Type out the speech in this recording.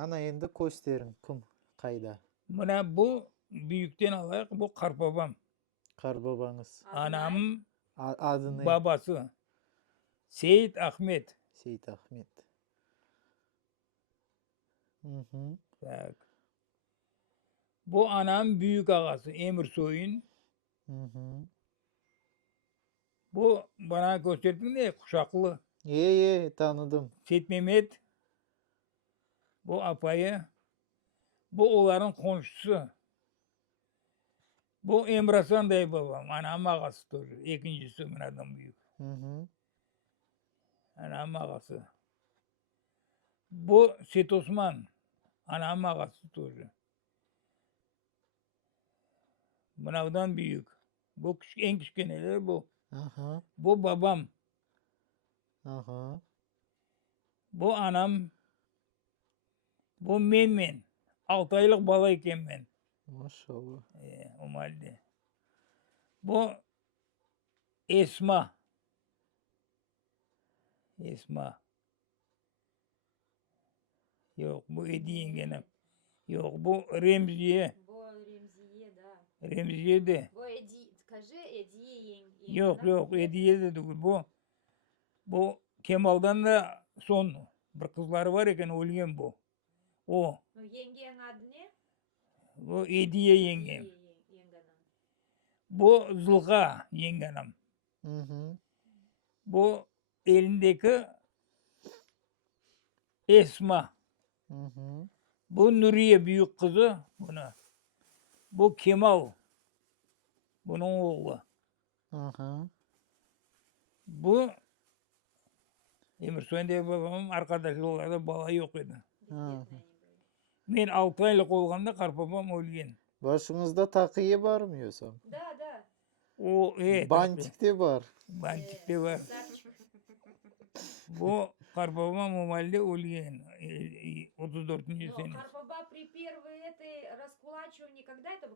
Ana endi ko'sterin kim qayda? Buna bu büyükten alarak bu Karpabam. Qarbabangiz. Anam Adı ne? babası. Seyit Ahmet. Seyit Ahmet. Hı hı. Bak. Bu anam büyük ağası Emir Soy'un. Hı hı. Bu bana gösterdin de kuşaklı. Ye tanıdım. Seyit Mehmet. Bu apayı. Bu onların komşusu. Bu Emrasan dayı babam. Anam ağası da. İkincisi bunlardan büyük. Hı hı. Anam ağası. Bu Seyit Osman. Anam ağası da. Bunlardan büyük. Bu en küçükleri bu. Aha. Bu babam. Aha. Bu anam. Bu men. 6 aylık balayken ben. Maşallah. O halde. Bu Esma. Esma. Yok bu Edi yengenem. Yok bu Remziye. Bu Remziye da. Remziye de. Bu Edi, скажи Ediye Yok Ediye de değil bu. Bu Kemal'dan da son bir kızları var iken ölgen bu. O. No, yengenin adı ne? Bu Ediye yengem. Yengenin. Bu Zılga yengenem. Hı hı. Bu elindeki Esma. Hı hı. Bu Nuriye büyük kızı buna. Bu Kemal. Bunun oğlu. Aha. Bu Emir Soyun diye babamın arkadaşları bala yok idi. Ha. Безбедные они были. Men 6 aylık olganda Karpabam ölgen. Başınızda takıyı var mı yosam? Да. O Bantikte var. Bantikte var. Красавчик. Bu Karpabam Umal'de ölgen. 34. Но sene. Карпаба при первой этой раскулачивании, когда это